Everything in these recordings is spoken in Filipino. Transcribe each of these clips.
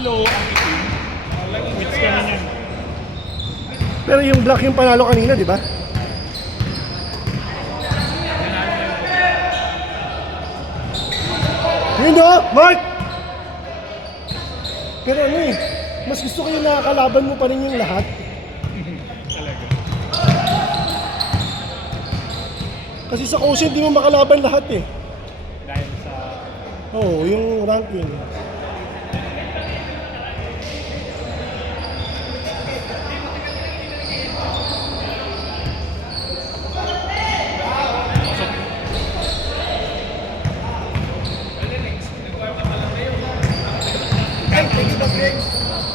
Talo ang itim. Quits ka na yan. Pero yung black yung panalo kanina, di ba? Yun o, Mark! Pero ano eh, mas gusto ko yung nakakalaban mo pa rin yung lahat. Talaga. Kasi sa quotient, di mo makalaban lahat eh. Dahil sa... Oo, yung ranking.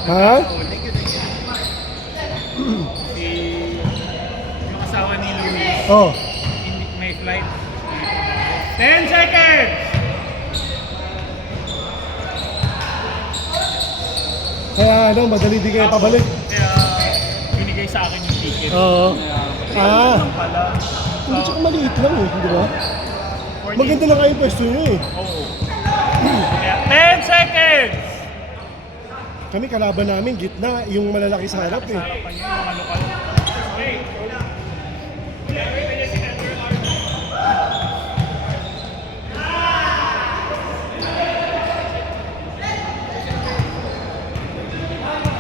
Ha? Yung asawa ni Luis, Oh. may flight. 10 seconds! Kaya ano, madali di kayo pabalik. Kaya binigay sa akin yung ticket. Oo. Kaya, Ah. pala. Hindi, tsaka maliit lang eh, di ba? 40 Maganda na kayo yung pwesto nyo eh. Oo. Kaya, 10 seconds! Kami kalaban namin, gitna, yung malalaki sa harap eh. Harapan niyo yung ano ka.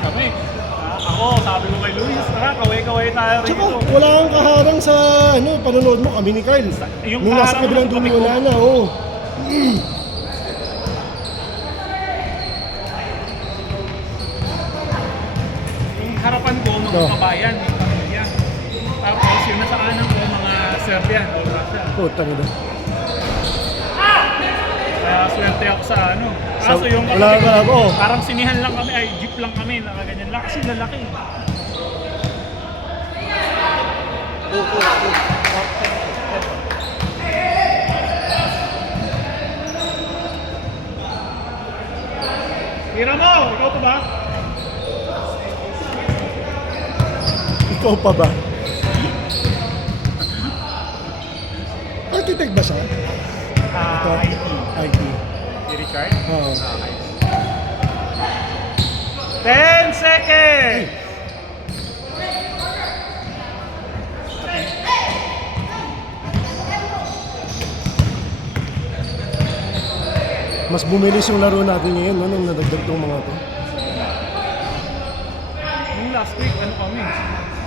Kami. Ako, sabi ko kay Luis, tara, kaway-kaway tayo Tsaka rito. wala kang kaharang sa ano, panonood mo kami ni Kyle. Yung Nung nasa kaharang kabilang ng dulo kapatid ko. wala na, oo. Yung harapan ko, mga Oh. kabayan, yung pamilya. Tapos yung nasa kanan ko, mga Serbian o Russia. Putang ina. Kaya swerte ako sa ano. Sa- Kaso yung wala kapatid ka, ko, oo. parang sinihan lang kami, ay jeep lang kami, nakaganyan lang kasi lalaki. Tira mo! Ikaw to ba? Ikaw pa ba? Architect ba siya? IT. IT. Si Richard? Oo. 10 seconds! Mas bumilis yung laro natin ngayon, no, nung nadagdag tong mga to. Yung last week, ano kami?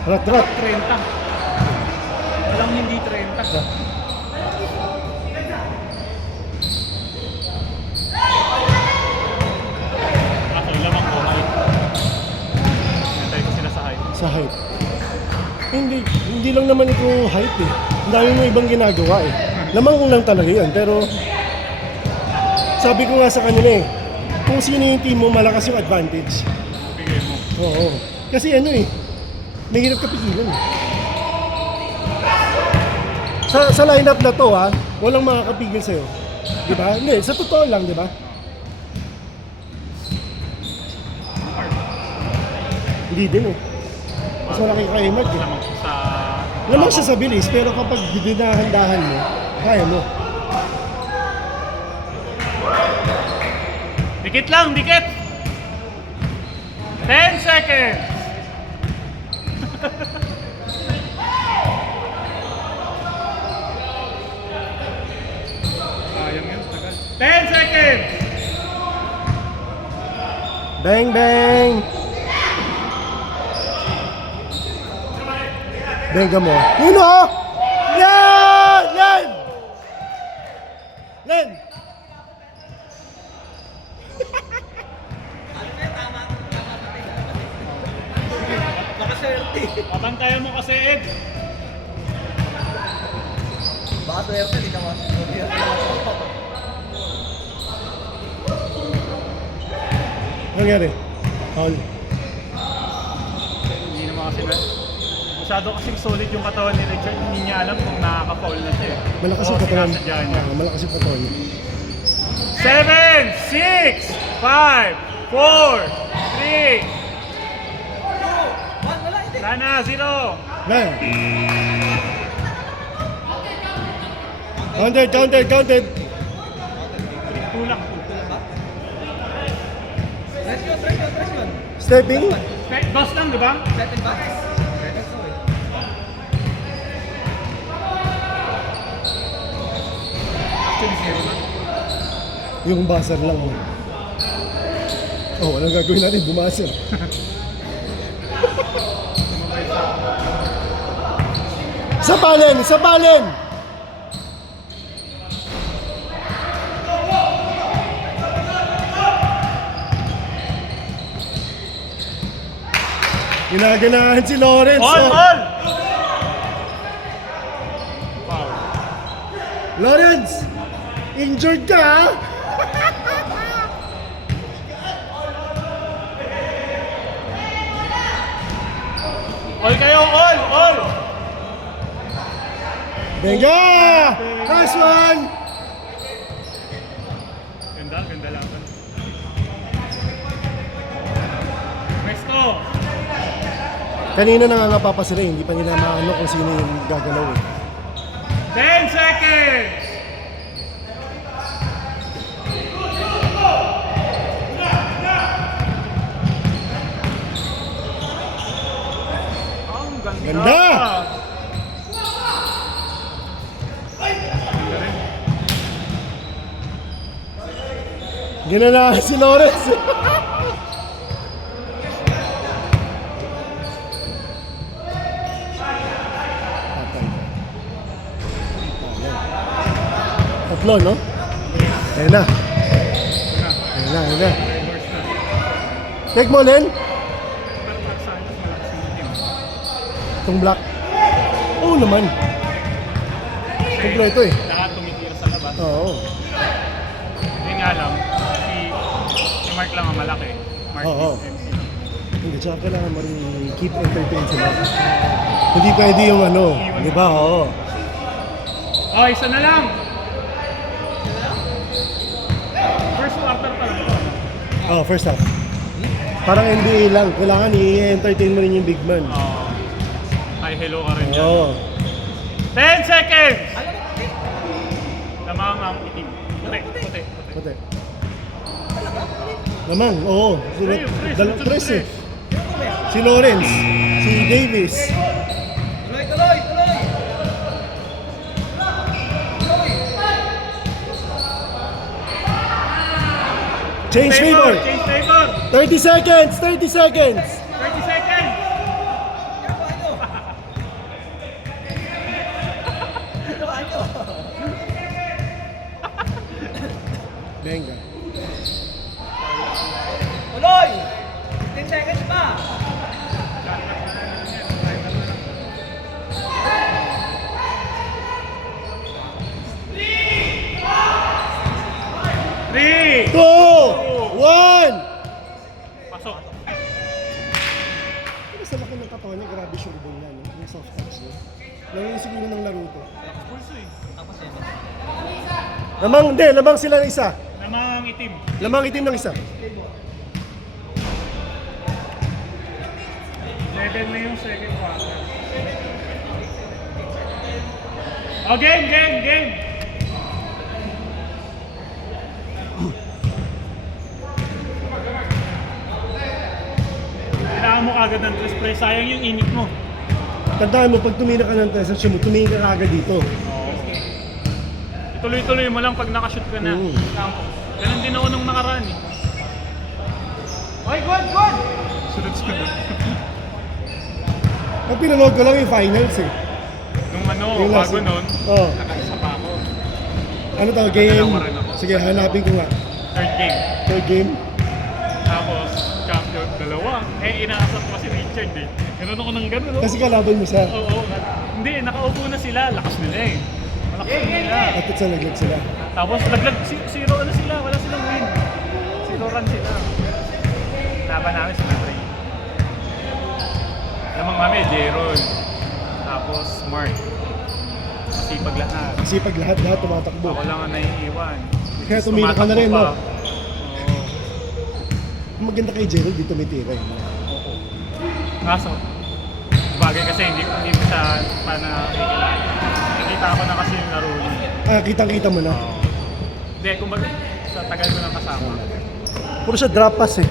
Rat-rat. 30. Walang hindi 30. Ako, lamang ko, height. Nantay ko sila sa height. Sa hype. Hindi lang naman ito hype eh. Ang dami mo ibang ginagawa eh. Lamang lang talaga yun, pero sabi ko nga sa kanila eh, kung sino yung team mo, malakas yung advantage. Bigay mo. Oo. Kasi ano eh, mahirap ka pigilan eh. Sa lineup na to ha, walang makakapigil sa'yo. Di ba? Hindi, sa totoo lang, di ba? Hindi din eh. Mas malaki kay Mark eh. Lamang sa... Lamang siya sa bilis, pero kapag dinahandahan mo, kaya mo. Dikit lang, dikit! 10 seconds! Sayang yun, tagal. 10 seconds! Bang, bang! Benga mo. Yun o! Yan! Yan! Len! Pabantayan mo kasi, Ed. Baka swerte, di naman. Ano nangyari? Foul. Hindi naman kasi na... Masyado kasing solid yung katawan ni Richard. Hindi niya alam kung nakaka-foul na siya. Malakas Oo, yung katawan. sinasadya niya. Malakas yung katawan. 7, 6, 5, 4, 3. Sana, 0. Bang! Counted, counted, counted. Tulak. Press yun. Stepping. Dos lang, di ba? Settle ba? Settle ko eh. Actually, zero na. Yung buzzer lang. Oh, walang gagawin natin, bumazzer. Sapalin! Sapalin! Ginaganahan si Lawrence. All, oh. all! Wow. Lawrence! Injured ka ha? All kayo, all! All! Venga! Nice one! Ganda, ganda laban. Presto! Kanina nangangapa pa sila, hindi pa nila maano kung sino yung gagalaw eh. 10 seconds! Ang ganda! Ganda! Ginanahan si Lawrence. Tatlo, no? Ayan na. Ayan na, ayan na. Take mo, Len. Itong black. Oo naman. Kompleto eh. Lahat tumitira sa labas. Oo. Hindi nga lang, si Mark lang ang malaki. Mark Oo. is MC lang. Hindi, tsaka kailangan mo rin keep entertain sila. Hindi pwede yung ano, di ba? Oo. Oh, isa na lang! First quarter pa lang. Oh, first half. Parang NBA lang, kailangan i-entertain mo rin yung big man. Oh. Hi, hello ka rin dyan. Oo. 10 seconds! Lamang ang itim. Puti, puti, puti. Pati. Lamang, oo. Tres, tres, Dalawang tres, tres eh. tres. Si Lawrence, si Davis. Tuloy, tuloy, tuloy! Change favor. Change favor! 30 seconds, 30 seconds. 30 seconds! Venga. Tuloy! 10 seconds pa! Three! 2, 1. Pasok. Pero sa laki ng katawan niya, grabe sure ball niya, no? Yung soft touch niya. Laro siguro ng laro to. Pulso eh. Tapos yan. Lamang, hindi, lamang sila ng isa. Lamang itim. Lamang itim ng isa. Level na yung second quarter. Oh, game, game, game! Kailangan mo agad ng tres pre. Sayang yung init mo. Tandaan mo, pag tumira ka ng test mo, tumingin ka agad dito. Ituloy-tuloy mo lang pag nakashoot ka na. Oo. Campo. Ganun din ako nung nakaraan eh. Oy, good, good! Sunod-sunod. Ang pinanood ko lang yung finals eh. Nung ano, Yung last bago year. nun, Oo. nakaisa pa ako. Ano to, game? Dalawa rin ako. Sige, hanapin ko nga. Third game. Third game. Tapos, champion, dalawa. Eh, inaasap ko si Richard eh. Ganun ako ng ganun, no? Kasi kalaban mo siya. Oo. Hindi, nakaupo na sila. Lakas nila eh. Malakas nila. At sa naglag sila. Tapos, laglag, zero ano sila. Wala silang win. Zero run sila. Laban namin sila, Ray. Lamang kami, Jeron. Tapos, Mark. Masipag lahat. Kasi pag lahat tumatakbo. Ako lang ang naiiwan. Kaya tumira ka na rin, no? Oo. Ang maganda kay Gerald, di tumitira eh. Oo. Kaso, bagay kasi hindi mo siya pa nakikilala. Nakita ko na kasi yung laro niya. Ah, kitang-kita mo na. Oo. Hindi, kumbaga, sa tagal ko lang kasama. Puro siya drop pass eh.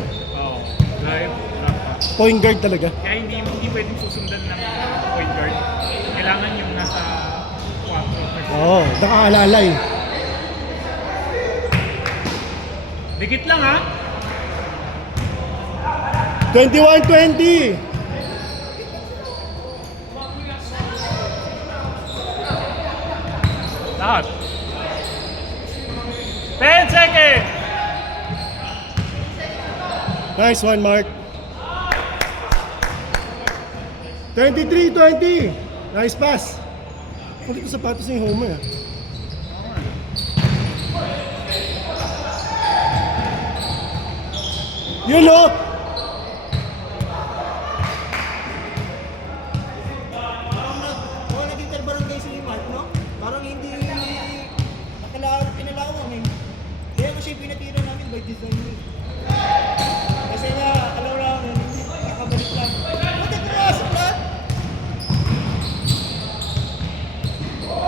Drive. Point guard talaga. Kaya hindi pwedeng susundan ng point guard. Kailangan yung nasa 4. Oo, nakaalala eh. Dikit lang ha. 21-20. Lahat. 10 seconds. Nice one, Mark. 23-20. Nice pass. Kulit ko sapatos ni Homer. Ah. Yun o. Parang naging barangay si Mark, no? Parang hindi pinalawang eh. Kaya ko siya pinatira namin by design eh. Kasi nga, alam namin, hindi kakabalik lang. Buti pumasok lahat!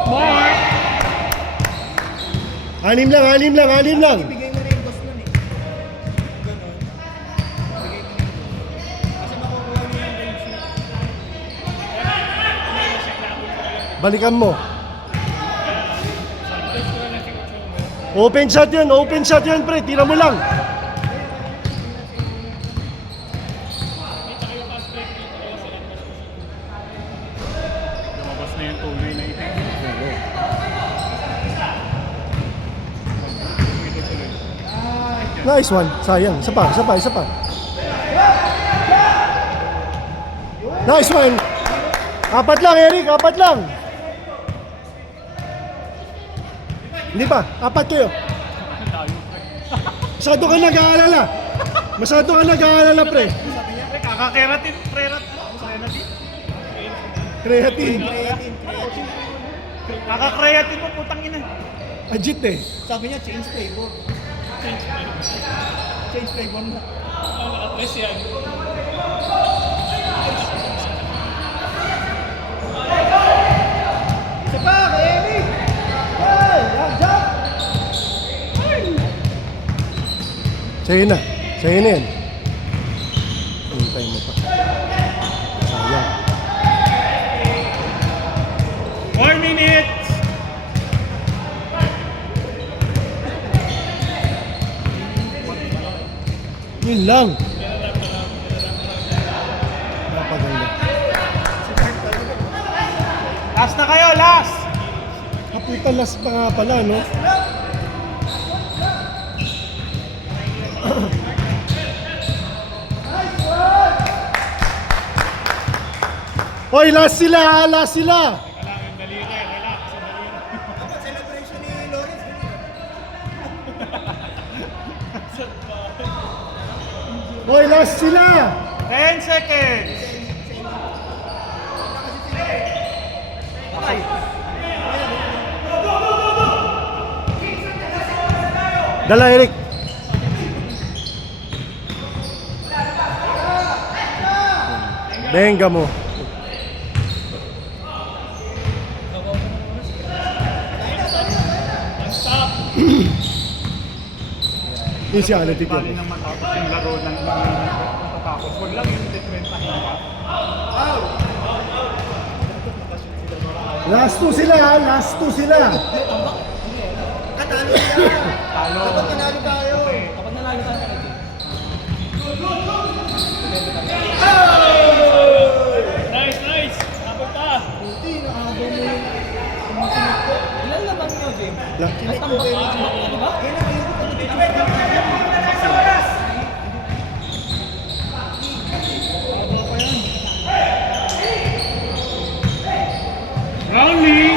More. Anim lang. Ibigay mo na yung boss nun eh. Ganon. Ibigay mo na yung boss. Kasi makukuha niya yung range niya. Balikan mo. Open shot yun, pre. Tira mo lang. Lumabas na yung tunay na itim. Nice one. Sayang. Isa pa. Nice one. 4 lang, Eric. 4 lang. Hindi pa. 4 kayo. Masyado ka nag-aalala, pre. Kakakeratin. Creative. Kakakreatin mo, putang ina. Ajit eh. Sabi niya, change flavor. Change flavor na. Naka-press yan. Isa pa, kay Eric! Hey! Jump! Sa'yo na yan. Hintay mo pa. Sayang. 4 minutes. Yun lang. Napaganda. Last na kayo, last. Kaputa last pa nga pala, no? Hoy, last sila! Dapat celebration ni Lawrence. Hoy, last sila! 10 seconds. Patay. Dala, Eric. Benga mo. Easy analytic Bali yan. nang matapos yung laro ng matatapos. Huwag lang yung detrementahin pa. Last two sila. Katalo siya. Talo. Dapat nanalo tayo. Dapat nanalo tayo. Nice. Abot pa. Buti, nakahabol mo yung sumusunod ko. Ilan laban nyo, James? Tambak ka, di ba? Kaya na kayo Brownie.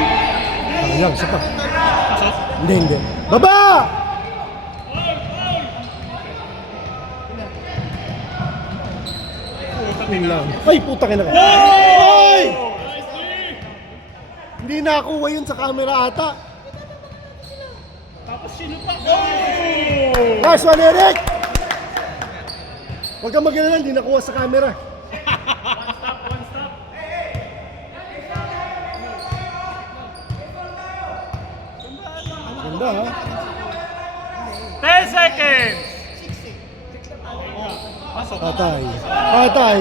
Sayang, isa pa. Hindi. Baba! Yun lang. Ay, puta ka na ka. Ay! Hindi nakuha yun sa camera ata. Tapos sino pa? Nice one, Eric! Huwag kang mag-alala, hindi nakuha sa camera. One stop. Ganda ha? 10 seconds. Pasok. Patay. Patay.